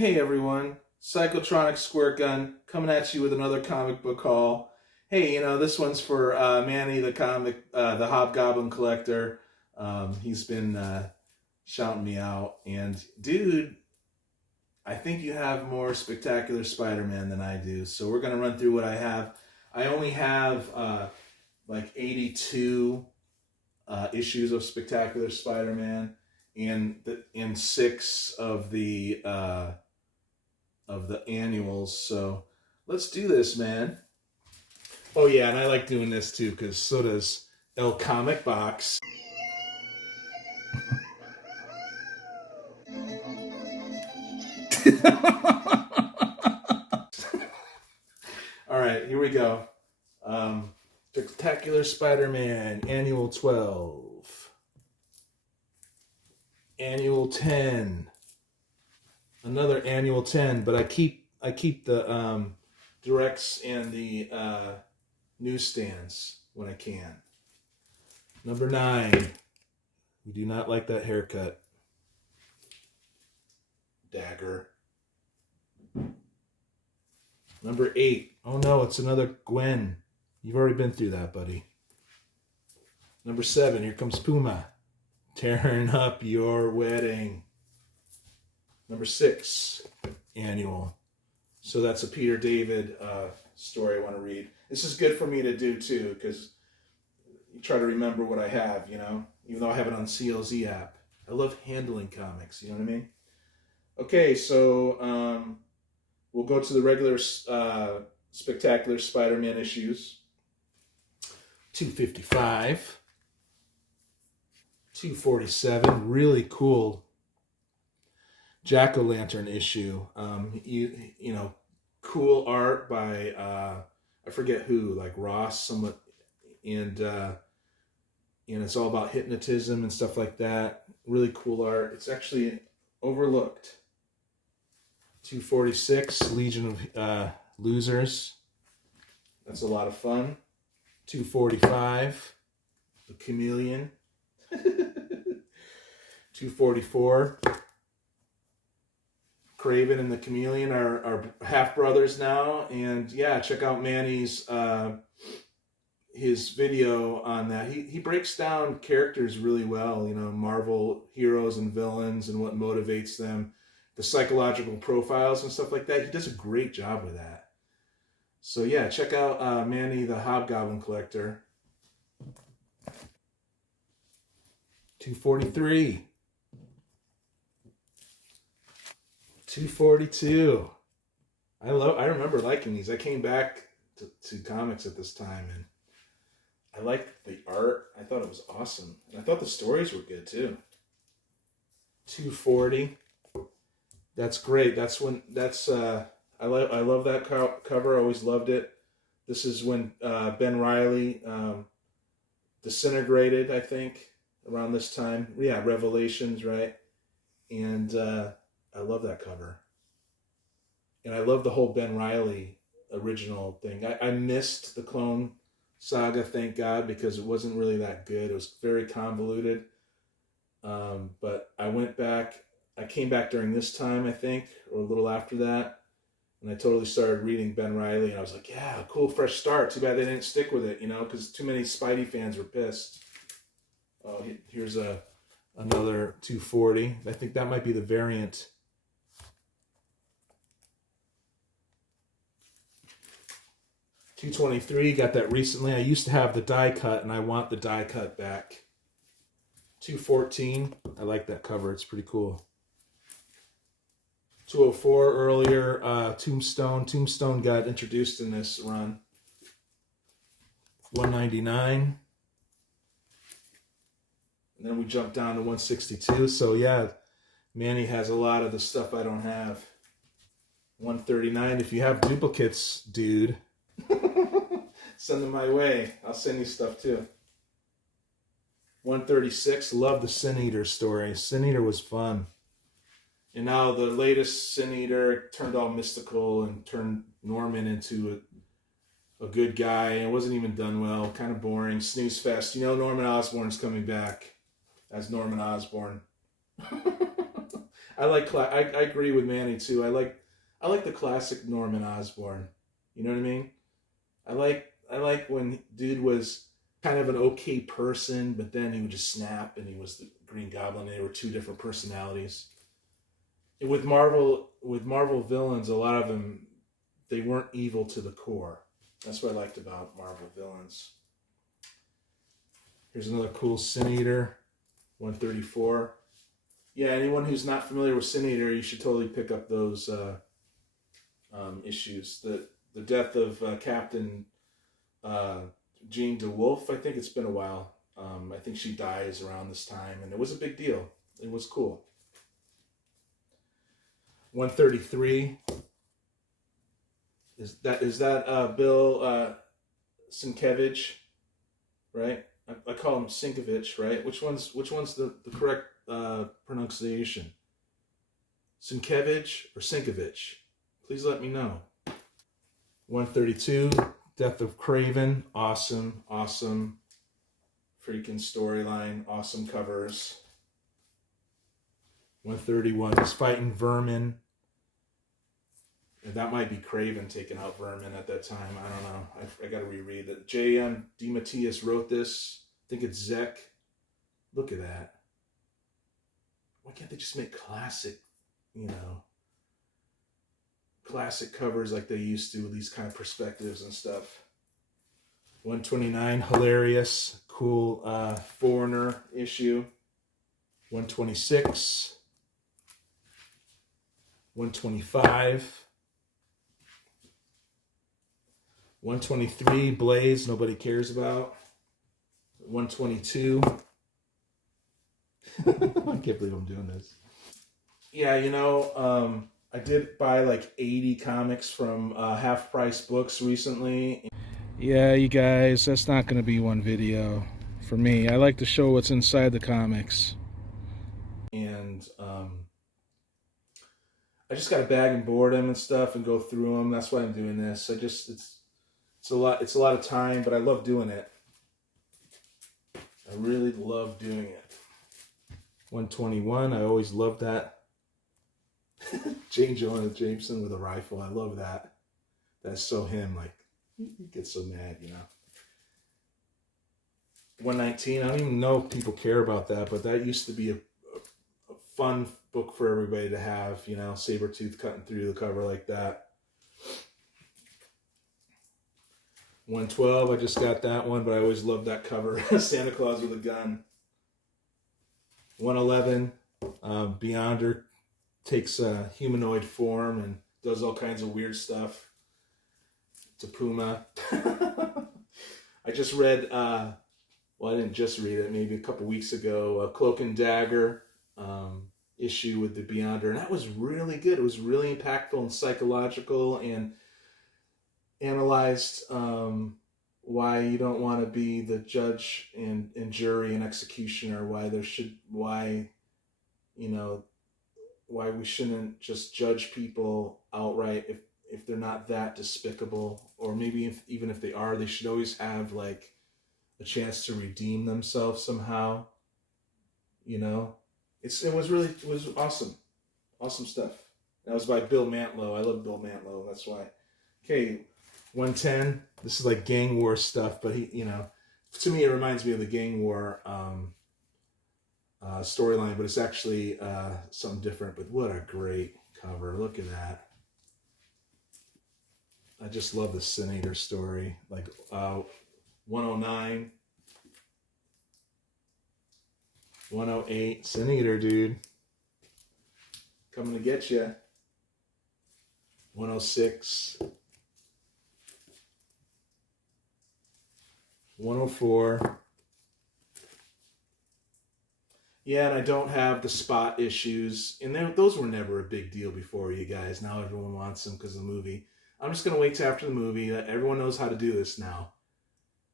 Hey everyone, Psychotronic Squirt Gun coming at you with another comic book haul. Hey, this one's for Manny, the Hobgoblin collector. He's been shouting me out, and dude, I think you have more Spectacular Spider-Man than I do. So we're gonna run through what I have. I only have like 82 issues of Spectacular Spider-Man, and six of the annuals. So let's do this, man. Oh yeah, and I like doing this too because so does El Comic Box. All right, here we go. Spectacular Spider-Man Annual 12, Annual 10, another Annual 10, but I keep the directs and the newsstands when I can. Number 9. We do not like that haircut. Dagger. Number 8. Oh no, it's another Gwen. You've already been through that, buddy. Number 7. Here comes Puma. Tearing up your wedding. Number 6. Annual. So that's a Peter David story I want to read. This is good for me to do too, because you try to remember what I have, even though I have it on CLZ app. I love handling comics, you know what I mean? Okay, so we'll go to the regular Spectacular Spider-Man issues. 255. 247, really cool Jack-o'-lantern issue. Cool art by I forget who, like Ross, somewhat, and it's all about hypnotism and stuff like that. Really cool art. It's actually overlooked. 246, Legion of Losers. That's a lot of fun. 245, The Chameleon. 244, Craven and the Chameleon are half brothers now, and yeah, check out Manny's his video on that. He breaks down characters really well, Marvel heroes and villains and what motivates them, the psychological profiles and stuff like that. He does a great job with that. So yeah, check out Manny the Hobgoblin Collector. 243. 242. I remember liking these. I came back to comics at this time, and I liked the art. I thought it was awesome. And I thought the stories were good too. 240. That's great. I love that cover. I always loved it. This is when Ben Reilly disintegrated, I think, around this time. Yeah, Revelations, right? And I love that cover. And I love the whole Ben Reilly original thing. I missed the Clone Saga, thank God, because it wasn't really that good. It was very convoluted. But I came back during this time, I think, or a little after that. And I totally started reading Ben Reilly, and I was like, yeah, cool, fresh start. Too bad they didn't stick with it, because too many Spidey fans were pissed. Oh, here's another 240. I think that might be the variant. 223, got that recently. I used to have the die cut, and I want the die cut back. 214, I like that cover. It's pretty cool. 204 earlier, Tombstone. Tombstone got introduced in this run. 199. And then we jump down to 162. So yeah, Manny has a lot of the stuff I don't have. 139. If you have duplicates, dude, send them my way. I'll send you stuff too. 136. Love the Sin Eater story. Sin Eater was fun. And now the latest Sin Eater turned all mystical and turned Norman into a good guy. It wasn't even done well. Kind of boring. Snooze fest. Norman Osborn's coming back as Norman Osborn. I agree with Manny too. I like the classic Norman Osborn. You know what I mean? I like when dude was kind of an okay person, but then he would just snap and he was the Green Goblin and they were two different personalities. And with Marvel villains, a lot of them they weren't evil to the core. That's what I liked about Marvel villains. Here's another cool Sin Eater, 134. Yeah, anyone who's not familiar with Sin Eater, you should totally pick up those issues. The death of Captain Jean DeWolf, I think it's been a while. I think she dies around this time, and it was a big deal. It was cool. 133. Is that Bill Sienkiewicz, right? I call him Sienkiewicz, right? Which one's the correct pronunciation? Sienkiewicz or Sienkiewicz? Please let me know. 132, Death of Kraven. Awesome freaking storyline. Awesome covers. 131, he's fighting Vermin. And that might be Kraven taking out Vermin at that time. I don't know. I got to reread it. J.M. DeMatteis wrote this. I think it's Zek. Look at that. Why can't they just make classic, classic covers like they used to with these kind of perspectives and stuff? 129, hilarious, cool Foreigner issue. 126. 125. 123, Blaze, nobody cares about. 122. I can't believe I'm doing this. Yeah, I did buy like 80 comics from Half Price Books recently. Yeah, you guys, that's not going to be one video for me. I like to show what's inside the comics. And I just got to bag and board them and stuff and go through them. That's why I'm doing this. It's a lot of time, but I love doing it. I really love doing it. 121, I always loved that. Jane Jonah Jameson with a rifle. I love that. That's so him. Like, he gets so mad, 119, I don't even know if people care about that, but that used to be a fun book for everybody to have, Sabretooth cutting through the cover like that. 112, I just got that one, but I always loved that cover. Santa Claus with a gun. 111, Beyonder takes a humanoid form and does all kinds of weird stuff to Puma. I just read, I didn't just read it, maybe a couple weeks ago, a Cloak and Dagger issue with the Beyonder, and that was really good. It was really impactful and psychological, and analyzed why you don't want to be the judge and jury and executioner, why we shouldn't just judge people outright if they're not that despicable, or maybe even if they are, they should always have like a chance to redeem themselves somehow. It was awesome stuff. That was by Bill Mantlo. I love Bill Mantlo. That's why. Okay, 110. This is like gang war stuff, but to me it reminds me of the gang war storyline, but it's actually something different. But what a great cover! Look at that. I just love the Sin Eater story. Like 109, 108, Sin Eater, dude, coming to get you. 106. 104. Yeah, and I don't have the Spot issues. And those were never a big deal before, you guys. Now everyone wants them because of the movie. I'm just going to wait till after the movie. Everyone knows how to do this now.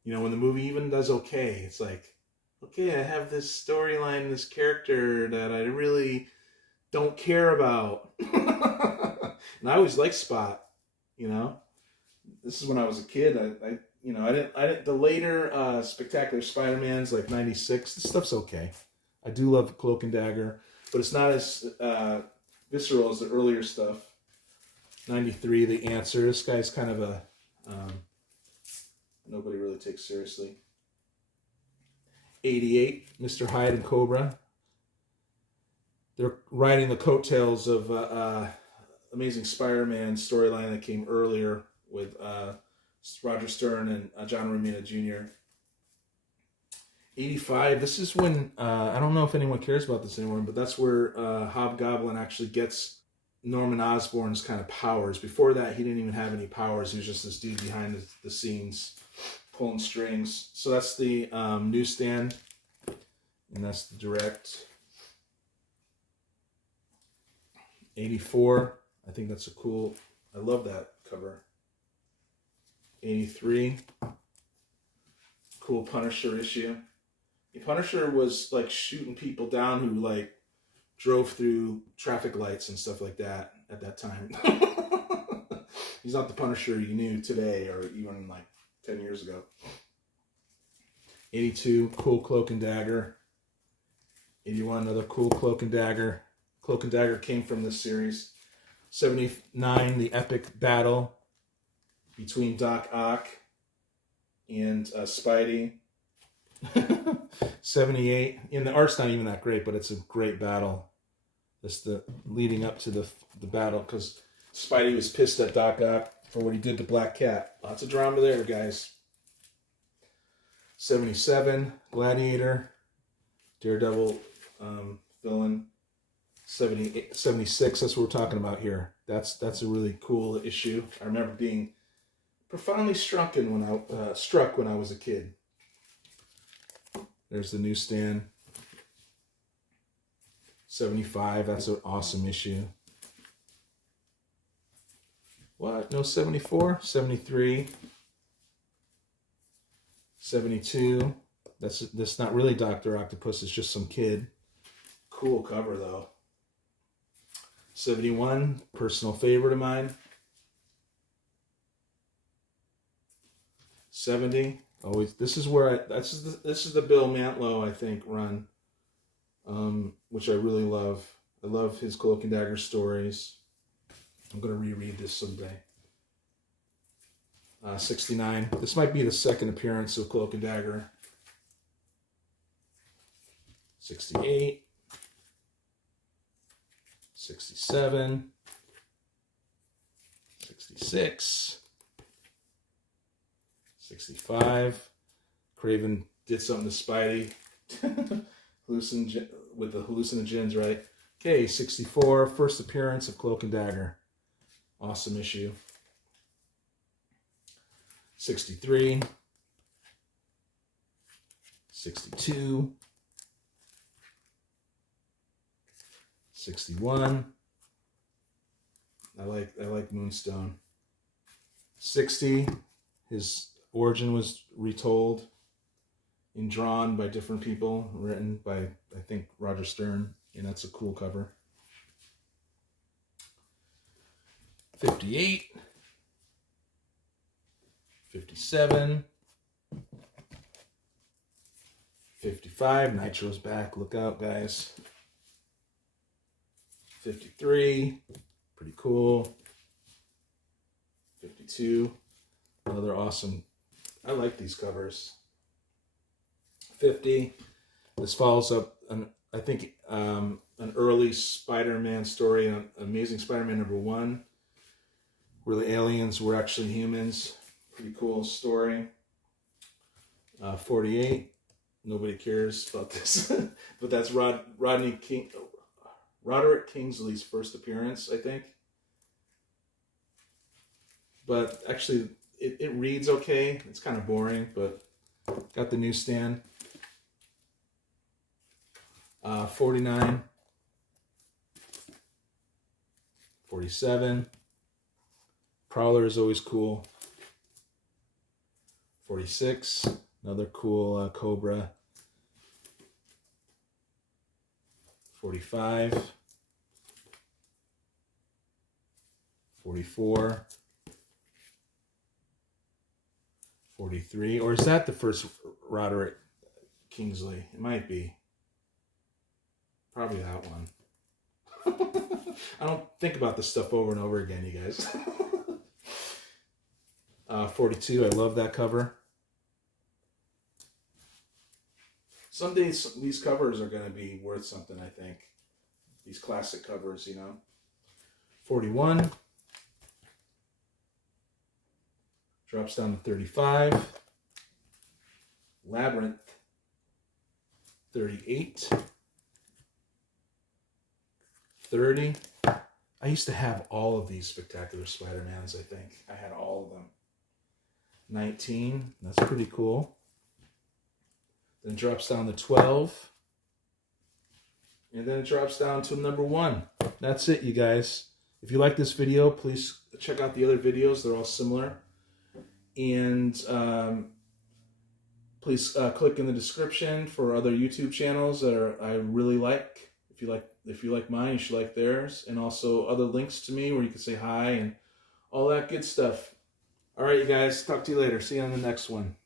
When the movie even does okay, it's like, okay, I have this storyline, this character that I really don't care about. And I always liked Spot, This is when I was a kid. I didn't. The later Spectacular Spider-Man's like '96. This stuff's okay. I do love Cloak and Dagger, but it's not as Visceral is the earlier stuff. 93, The Answer. This guy's kind of a nobody really takes seriously. 88, Mr. Hyde and Cobra. They're riding the coattails of Amazing Spider-Man storyline that came earlier with Roger Stern and John Romita Jr. 85, this is when, I don't know if anyone cares about this anymore, but that's where Hobgoblin actually gets Norman Osborn's kind of powers. Before that, he didn't even have any powers. He was just this dude behind the scenes pulling strings. So that's the newsstand, and that's the direct. 84, I think that's a cool, I love that cover. 83, cool Punisher issue. The Punisher was like shooting people down who like drove through traffic lights and stuff like that at that time. He's not the Punisher you knew today or even like 10 years ago. 82, cool Cloak and Dagger. 81, another cool Cloak and Dagger. Cloak and Dagger came from this series. 79, the epic battle between Doc Ock and Spidey. 78, and the art's not even that great, but it's a great battle. That's the leading up to the battle, because Spidey was pissed at Doc Ock for what he did to Black Cat. Lots of drama there, guys. 77, Gladiator, Daredevil villain. 76, that's what we're talking about here. That's a really cool issue. I remember being profoundly struck when I was a kid. There's the newsstand. 75, that's an awesome issue. What? No, 74? 73. 72. That's not really Dr. Octopus, it's just some kid. Cool cover though. 71, personal favorite of mine. 70. Always, this is where this is the Bill Mantlo, I think, run, which I really love. I love his Cloak and Dagger stories. I'm gonna reread this someday. 69. This might be the second appearance of Cloak and Dagger. 68. 67. 66. 65. Craven did something to Spidey. With the hallucinogens, right? Okay, 64. First appearance of Cloak and Dagger. Awesome issue. 63. 62. 61. I like Moonstone. 60. His origin was retold and drawn by different people, written by, I think, Roger Stern, and that's a cool cover. 58. 57. 55. Nitro's back. Look out, guys. 53. Pretty cool. 52. Another awesome. I like these covers. 50. This follows up, I think, an early Spider-Man story, Amazing Spider-Man #1, where the aliens were actually humans. Pretty cool story. 48. Nobody cares about this, but that's Roderick Kingsley's first appearance, I think. But actually, it reads okay. It's kind of boring, but got the newsstand. 49. 47. Prowler is always cool. 46. Another cool Cobra. 45. 44. 43. Or is that the first Roderick Kingsley? It might be. Probably that one. I don't think about this stuff over and over again, you guys. 42, I love that cover. Someday these covers are going to be worth something, I think. These classic covers, you know. 41. Drops down to 35. Labyrinth. 38. 30. I used to have all of these Spectacular Spider-Mans, I think. I had all of them. 19. That's pretty cool. Then it drops down to 12. And then it drops down to number 1. That's it, you guys. If you like this video, please check out the other videos. They're all similar. And please click in the description for other YouTube channels that I really like. If you like mine, you should like theirs. And also other links to me where you can say hi and all that good stuff. All right, you guys. Talk to you later. See you on the next one.